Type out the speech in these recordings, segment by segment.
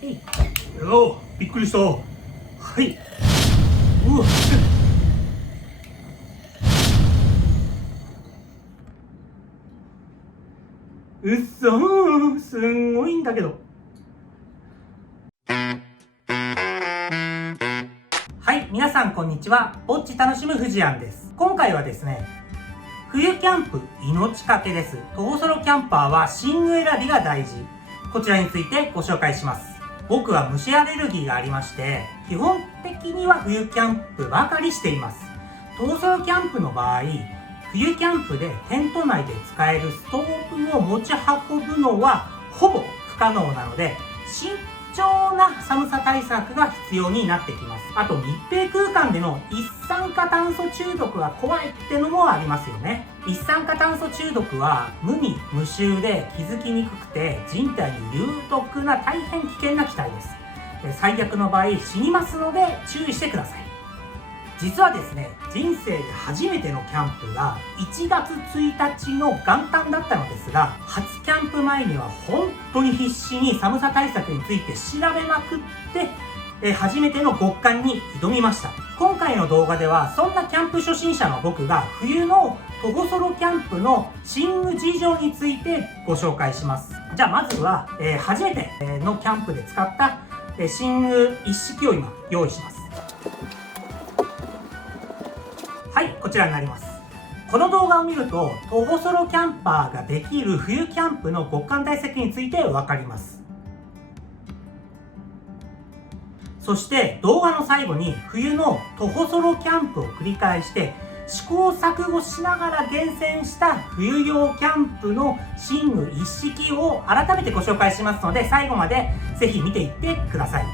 おお、びっくりした。はい。うわ。うっそー、すんごいんだけど。はい、皆さんこんにちは。ぼっち楽しむふじやんです。今回はですね、冬キャンプ命かけです。徒歩ソロキャンパーは寝具選びが大事。こちらについてご紹介します。僕は虫アレルギーがありまして、基本的には冬キャンプばかりしています。徒歩ソロキャンプの場合、冬キャンプでテント内で使えるストーブを持ち運ぶのはほぼ不可能なので、慎重な寒さ対策が必要になってきます。あと密閉空間での一酸化炭素中毒が怖いってのもありますよね。一酸化炭素中毒は無味無臭で気づきにくくて人体に有毒な大変危険な気体です。最悪の場合死にますので注意してください。実はですね、人生で初めてのキャンプが1月1日の元旦だったのですが、初キャンプ前には本当に必死に寒さ対策について調べまくって、初めての極寒に挑みました。今回の動画ではそんなキャンプ初心者の僕が冬の徒歩ソロキャンプの寝具事情についてご紹介します。じゃあまずは、初めてのキャンプで使った寝具一式を今用意します。はい、こちらになります。この動画を見ると、徒歩ソロキャンパーができる冬キャンプの極寒対策についてわかります。そして動画の最後に冬の徒歩ソロキャンプを繰り返して試行錯誤しながら厳選した冬用キャンプの寝具一式を改めてご紹介しますので、最後までぜひ見ていってください。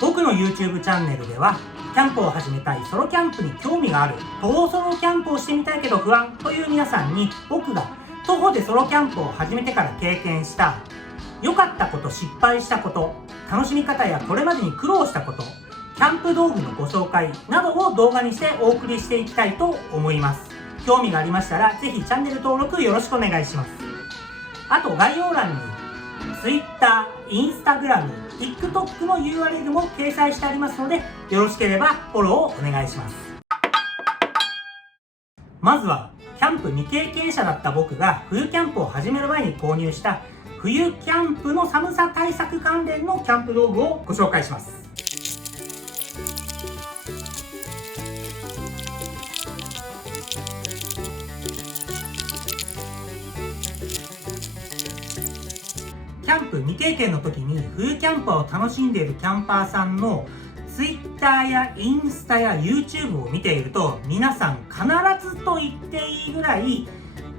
僕の YouTube チャンネルではキャンプを始めたい、ソロキャンプに興味がある、徒歩ソロキャンプをしてみたいけど不安という皆さんに、僕が徒歩でソロキャンプを始めてから経験した良かったこと、失敗したこと、楽しみ方やこれまでに苦労したこと、キャンプ道具のご紹介などを動画にしてお送りしていきたいと思います。興味がありましたらぜひチャンネル登録よろしくお願いします。あと概要欄に Twitter、Instagram、TikTok の URL も掲載してありますので、よろしければフォローをお願いします。まずはキャンプ未経験者だった僕が冬キャンプを始める前に購入した冬キャンプの寒さ対策関連のキャンプ道具をご紹介します。キャンプ未経験の時に冬キャンプを楽しんでいるキャンパーさんの Twitter やインスタや YouTube を見ていると、皆さん必ずと言っていいぐらい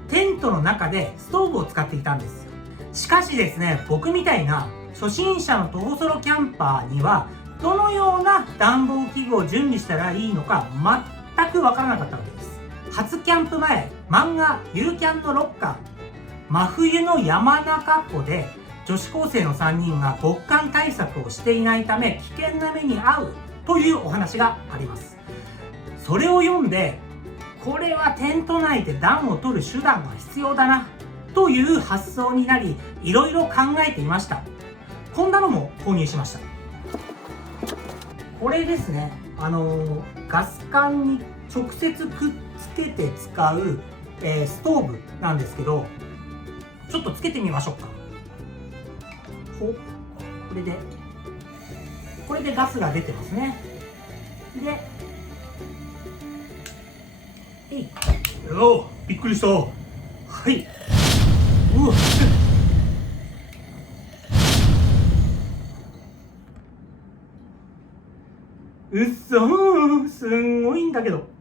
テントの中でストーブを使っていたんですよ。しかしですね、僕みたいな初心者の徒歩ソロキャンパーにはどのような暖房器具を準備したらいいのか全くわからなかったわけです。初キャンプ前、漫画ゆるキャンの6巻、真冬の山中湖で女子高生の3人が極寒対策をしていないため危険な目に遭うというお話があります。それを読んで、これはテント内で暖を取る手段が必要だなという発想になり、いろいろ考えていました。こんなのも購入しました。これですね、ガス管に直接くっつけて使う、ストーブなんですけど、ちょっとつけてみましょうか。これでガスが出てますね。で、おお、びっくりした。はい。うわ。うっそー、すんごいんだけど。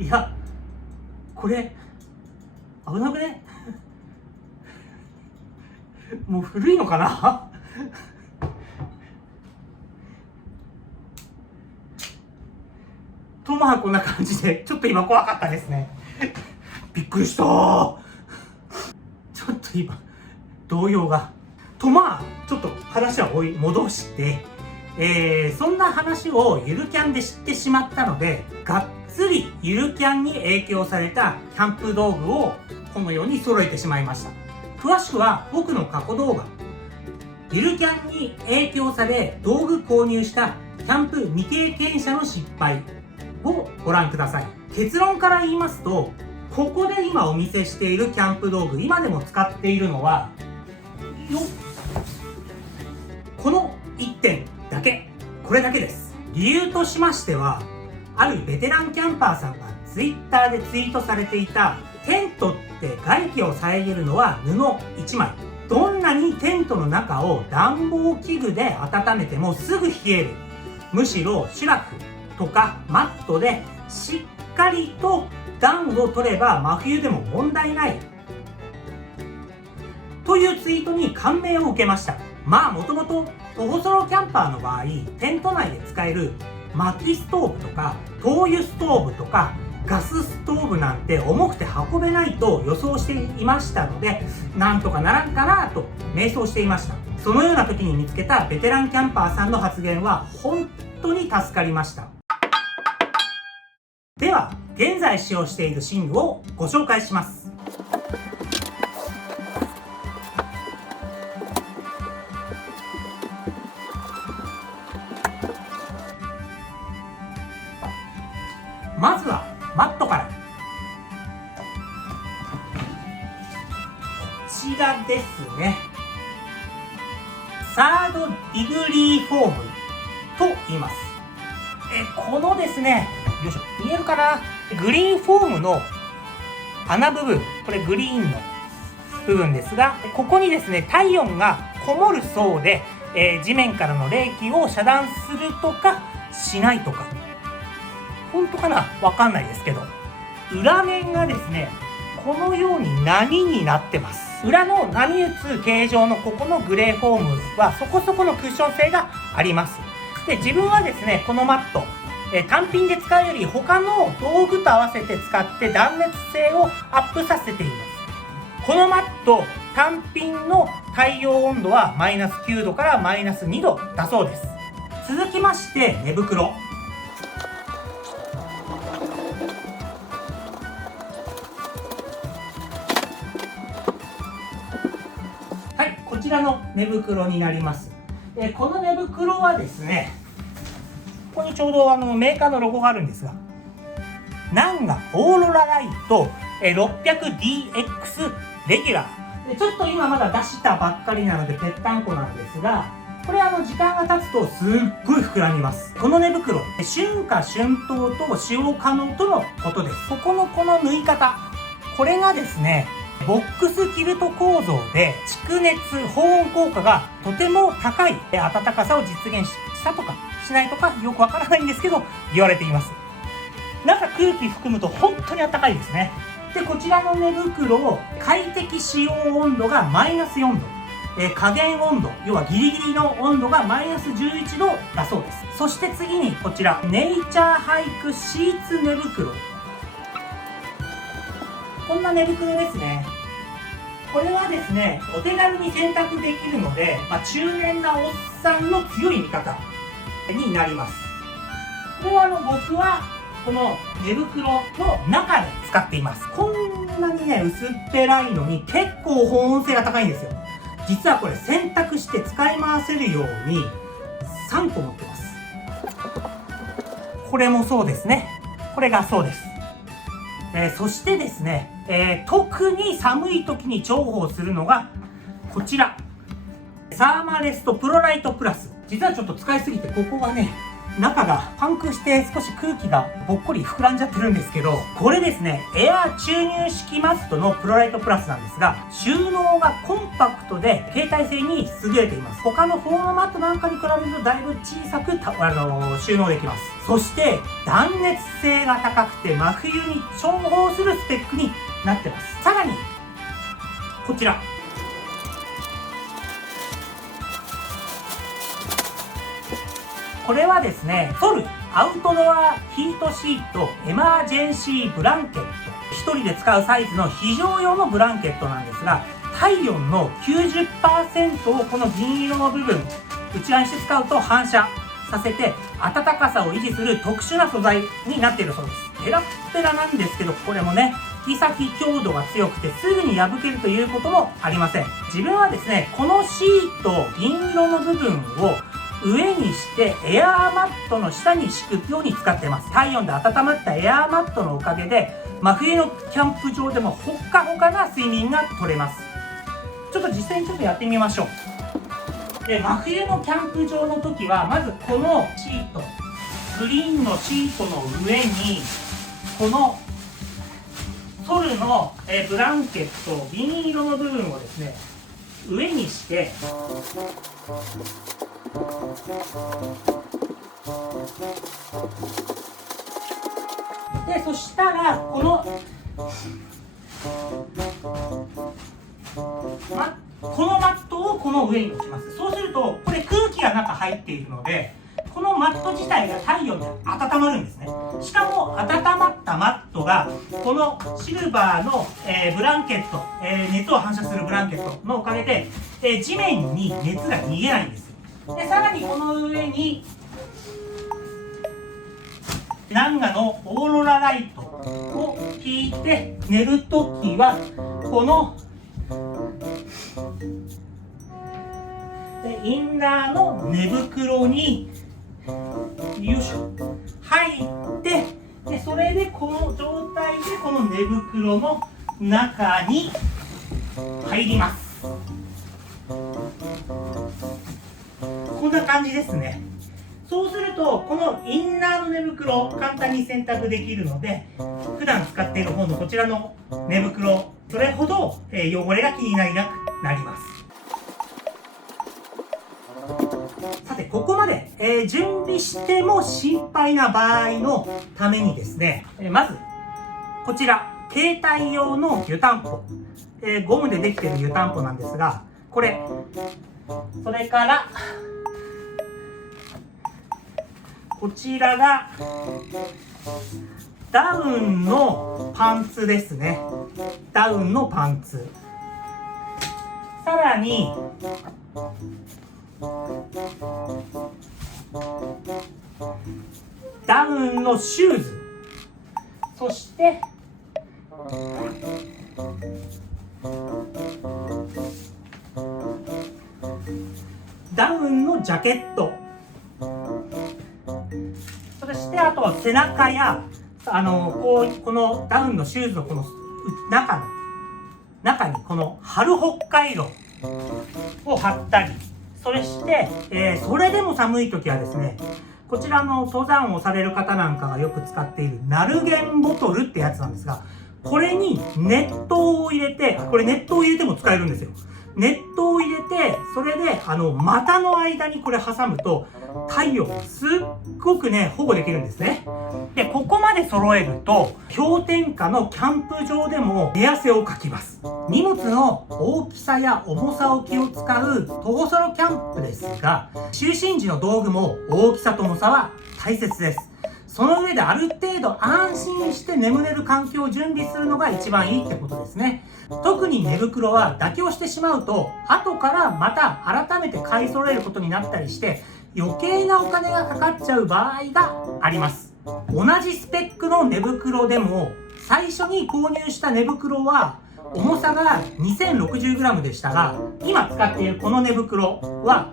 いや、これ危なくね？もう古いのかな？とまあこんな感じでちょっと今怖かったですね。くりした。ちょっと今動揺がと、まあちょっと話は戻して、そんな話をゆるキャンで知ってしまったので、がっつりゆるキャンに影響されたキャンプ道具をこのように揃えてしまいました。詳しくは僕の過去動画、ゆるキャンに影響され道具購入したキャンプ未経験者の失敗をご覧ください。結論から言いますと、ここで今お見せしているキャンプ道具、今でも使っているのはこの1点だけ、これだけです。理由としましては、あるベテランキャンパーさんが Twitter でツイートされていた、テントって外気を遮るのは布1枚。どんなにテントの中を暖房器具で温めてもすぐ冷える。むしろシュラフとかマットでしっかりと暖を取れば真冬でも問題ない。というツイートに感銘を受けました。まあもともと徒歩ソロキャンパーの場合、テント内で使える薪ストーブとか灯油ストーブとかガスストーブなんて重くて運べないと予想していましたので、なんとかならんかなと迷走していました。そのような時に見つけたベテランキャンパーさんの発言は本当に助かりました。では現在使用している寝具をご紹介します。まずはマットから。こちらですね。サードディグリーフォームと言います。このですね、よいしょ、見えるかな？グリーンフォームの穴部分、これグリーンの部分ですが、ここにですね、体温がこもるそうで、地面からの冷気を遮断するとかしないとか、本当かな？わかんないですけど、裏面がですね、このように波になってます。裏の波打つ形状のここのグレーフォームはそこそこのクッション性があります。で、自分はですね、このマット、単品で使うより他の道具と合わせて使って断熱性をアップさせています。このマット、単品の対応温度はマイナス9度からマイナス2度だそうです。続きまして寝袋。こちらの寝袋になります。この寝袋はですね、ここにちょうどメーカーのロゴがあるんですが、ナンガオーロラライト 600DX レギュラー。ちょっと今まだ出したばっかりなのでぺったんこなんですが、これ時間が経つとすっごい膨らみます。この寝袋、春夏春冬と使用可能とのことです。ここの縫い方、これがですね、ボックスキルト構造で蓄熱保温効果がとても高い暖かさを実現したとかしないとかよくわからないんですけど言われています。中空気含むと本当に暖かいですね。で、こちらの寝袋を快適使用温度がマイナス4度、加減温度、要はギリギリの温度がマイナス11度だそうです。そして次にこちらネイチャーハイクシーツ寝袋。こんな寝袋ですね。これはですね、お手軽に洗濯できるので、中年なおっさんの強い味方になります。これは僕はこの寝袋の中で使っています。こんなにね、薄っぺらいのに結構保温性が高いんですよ。実はこれ洗濯して使い回せるように3個持ってます。これもそうですね。これがそうです。そしてですね、特に寒い時に重宝するのがこちらサーマレストプロライトプラス。実はちょっと使いすぎてここがね、中がパンクして少し空気がぽっこり膨らんじゃってるんですけど、これですね、エア注入式マットのプロライトプラスなんですが、収納がコンパクトで携帯性に優れています。他のフォームマットなんかに比べるとだいぶ小さく収納できます。そして断熱性が高くて真冬に重宝するスペックになってます。さらにこちらこれはですね、ソルアウトドアヒートシートエマージェンシーブランケット。1人人で使うサイズの非常用のブランケットなんですが、体温の 90% をこの銀色の部分、内側にして使うと反射させて暖かさを維持する特殊な素材になっているそうです。ペラッペラなんですけど、これもね、引き先強度が強くてすぐに破けるということもありません。自分はですね、このシート、銀色の部分を上にしてエアーマットの下に敷くように使っています。体温で温まったエアーマットのおかげで、真冬のキャンプ場でもほっかほかな睡眠が取れます。ちょっと実際にやってみましょう。真冬のキャンプ場の時は、まずこのシート、グリーンのシートの上に、このソルのブランケット、銀色の部分をですね、上にして、で、そしたら、このマットをこの上に置きます。そうすると、これ空気が中入っているので、このマット自体が体温で温まるんですね。しかも温まったマットがこのシルバーの、ブランケット、熱を反射するブランケットのおかげで、地面に熱が逃げないんですよ。でさらにこの上にナンガのオーロラライトを引いて寝るときは、このインナーの寝袋によいしょ入って、でそれでこの状態でこの寝袋の中に入ります。こんな感じですね。そうするとこのインナーの寝袋簡単に洗濯できるので、普段使っている方のこちらの寝袋、それほど汚れが気になりなくなります。さて、ここまで、準備しても心配な場合のためにですね、まずこちら携帯用の湯たんぽ、ゴムでできている湯たんぽなんですが、これ、それからこちらがダウンのパンツですね。ダウンのパンツ。さらにダウンのシューズ。そしてダウンのジャケット。そしてあとは背中やこのダウンのシューズのこの中にこの春北海道を貼ったり、そして、それでも寒い時はですね、こちらの登山をされる方なんかがよく使っているナルゲンボトルってやつなんですが、これに熱湯を入れて、これ熱湯を入れても使えるんですよ。熱湯を入れて、それで股の間にこれ挟むと体温をすっごくね保護できるんですね。でここまで揃えると氷点下のキャンプ場でも寝汗をかきます。荷物の大きさや重さを気を使うトゴソロキャンプですが、就寝時の道具も大きさと重さは大切です。その上である程度安心して眠れる環境を準備するのが一番いいってことですね。特に寝袋は妥協してしまうと後からまた改めて買い揃えることになったりして余計なお金がかかっちゃう場合があります。同じスペックの寝袋でも最初に購入した寝袋は重さが 2060g でしたが、今使っているこの寝袋は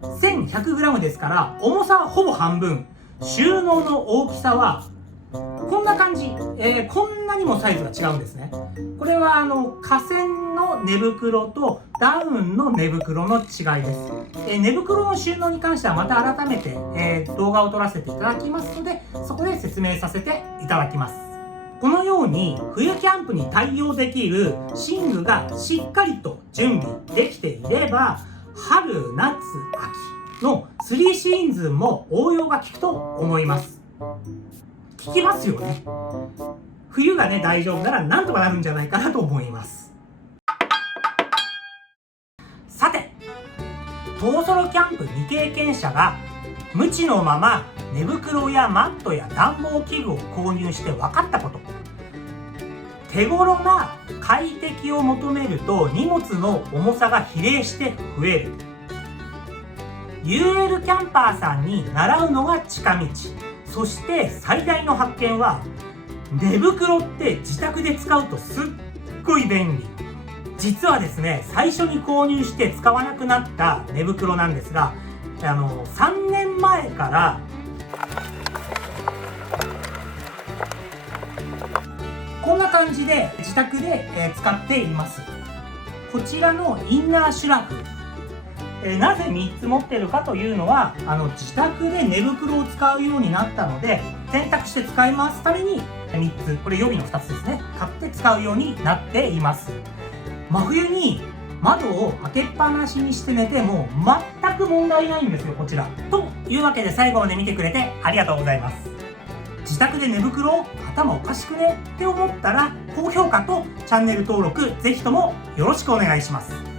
1100g ですから、重さはほぼ半分。収納の大きさはこんな感じ、こんなにもサイズが違うんですね。これは河川の寝袋とダウンの寝袋の違いです。寝袋の収納に関してはまた改めて、動画を撮らせていただきますので、そこで説明させていただきます。このように冬キャンプに対応できる寝具がしっかりと準備できていれば、春、夏、秋の3シーズンも応用が効くと思います。効きますよね。冬がね大丈夫ならなんとかなるんじゃないかなと思います。さて、トゴソロキャンプ未経験者が無知のまま寝袋やマットや暖房器具を購入して分かったこと。手頃な快適を求めると荷物の重さが比例して増える。UL キャンパーさんに習うのが近道。そして最大の発見は、寝袋って自宅で使うとすっごい便利。実はですね、最初に購入して使わなくなった寝袋なんですが、3年前からこんな感じで自宅で使っています。こちらのインナーシュラフ、なぜ3つ持ってるかというのは、自宅で寝袋を使うようになったので、洗濯して使い回すために3つ、これ予備の2つですね、買って使うようになっています。真冬に窓を開けっぱなしにして寝ても全く問題ないんですよ、こちら。というわけで最後まで見てくれてありがとうございます。自宅で寝袋頭おかしくねって思ったら、高評価とチャンネル登録ぜひともよろしくお願いします。